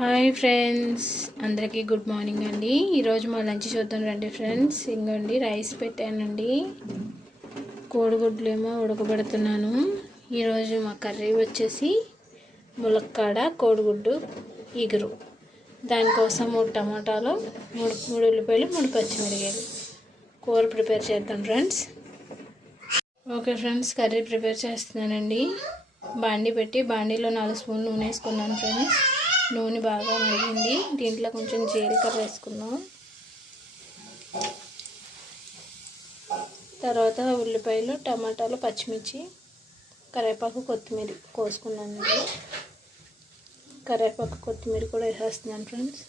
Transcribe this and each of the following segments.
Hi friends, అందరికీ good morning అండి. ఈరోజు మా లంచ్ చూద్దాం రండి ఫ్రెండ్స్. ఇంకోండి రైస్ పెట్టానండి, కోడిగుడ్లు ఏమో ఉడకబెడుతున్నాను. ఈరోజు మా కర్రీ వచ్చేసి ములక్కాడ కోడిగుడ్డు ఇగురు. దానికోసం 3 టమాటాలు, 3 ఉల్లిపాయలు, 3 పచ్చిమిరపకాయలు కూర ప్రిపేర్ చేద్దాం friends. Okay friends, curry prepare చేస్తున్నానండి. బాండీ పెట్టి బాండీలో 4 స్పూన్లు నూనె వేసుకున్నాను ఫ్రెండ్స్. నూనె బాగా మరిగింది. దీంట్లో కొంచెం జీలకర్ర వేసుకున్నాం. తర్వాత ఉల్లిపాయలు, టమాటాలు, పచ్చిమిర్చి, కరివేపాకు, కొత్తిమీర కోసుకున్నానండి. కరివేపాకు, కొత్తిమీర కూడా వేసేస్తున్నాను ఫ్రెండ్స్.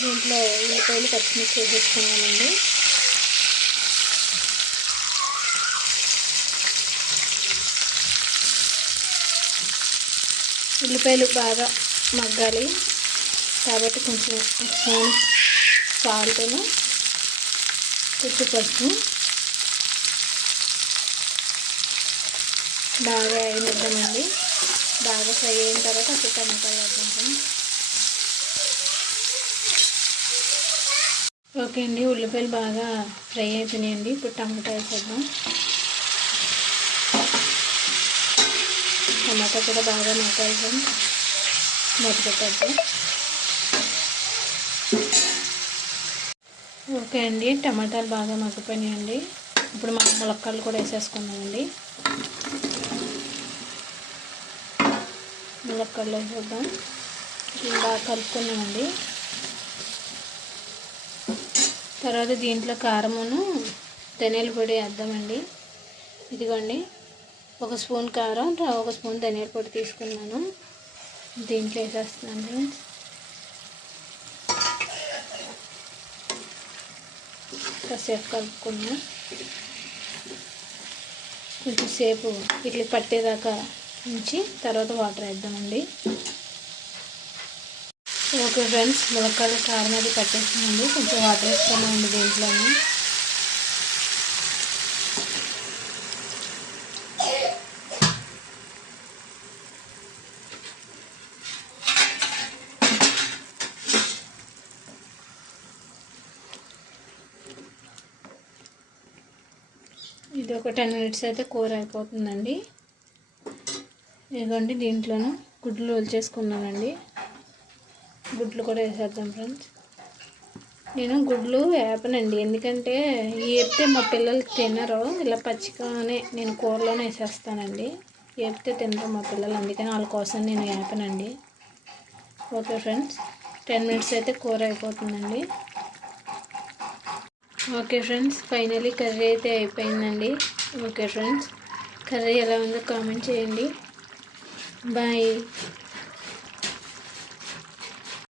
దీంట్లో ఉల్లిపాయలు, పచ్చిమిర్చి వేసేసుకున్నానండి. ఉల్లిపాయలు బాగా మగ్గాలి కాబట్టి కొంచెం స్పూన్ సాల్ట్ను, కొంచెం పసుపు బాగా వేయనిద్దామండి. బాగా ఫ్రై అయిన తర్వాత అప్పుడు టమాటాలు వేద్దాం. ఓకే అండి, ఉల్లిపాయలు బాగా ఫ్రై అయిపోయినాయండి. ఇప్పుడు టమాటా వేసేద్దాం. టమాటా కూడా బాగా మగ్గాలి, మూత పెట్టేద్దాం. ఓకే అండి, టమాటాలు బాగా మగ్గిపోయినాయండి. ఇప్పుడు మనం ములక్కాడలు కూడా వేసేసుకున్నామండి. ములక్కాడలు వేసేద్దాం. బాగా కలుపుకున్నామండి. తర్వాత దీంట్లో కారమును ధనియాల పొడి వేద్దామండి. ఇదిగోండి, 1 స్పూన్ కారం, 1 స్పూన్ ధనియాల పొడి తీసుకున్నాను. దీంట్లో వేసేస్తున్నాను. కాసేపు కలుపుకున్నాం. కొంచెం సేపు ఇట్లా పట్టేదాకా ఉంచి తర్వాత వాటర్ వేద్దామండి. ఓకే ఫ్రెండ్స్, ములక్కాడలు కారం అది పట్టేస్తున్నాండి. కొంచెం వాటర్ వేసుకున్నామండి దీంట్లోని. ఇది ఒక 10 మినిట్స్ అయితే కూర అయిపోతుందండి. ఇదిగోండి, దీంట్లోనూ గుడ్లు చేసుకున్నానండి. గుడ్లు కూడా వేసేద్దాం ఫ్రెండ్స్. నేను గుడ్లు వేపనండి, ఎందుకంటే వేపితే మా పిల్లలు తినరు. ఇలా పచ్చిగానే నేను కూరలోనే వేసేస్తానండి. వేపితే తినరు మా పిల్లలు, అందుకని వాళ్ళ కోసం నేను వేపనండి. ఓకే ఫ్రెండ్స్, 10 మినిట్స్ అయితే కూర అయిపోతుందండి. ఓకే ఫ్రెండ్స్, ఫైనలీ కర్రీ అయితే అయిపోయిందండి. ఓకే ఫ్రెండ్స్, కర్రీ ఎలా ఉందో కామెంట్ చేయండి. బాయ్.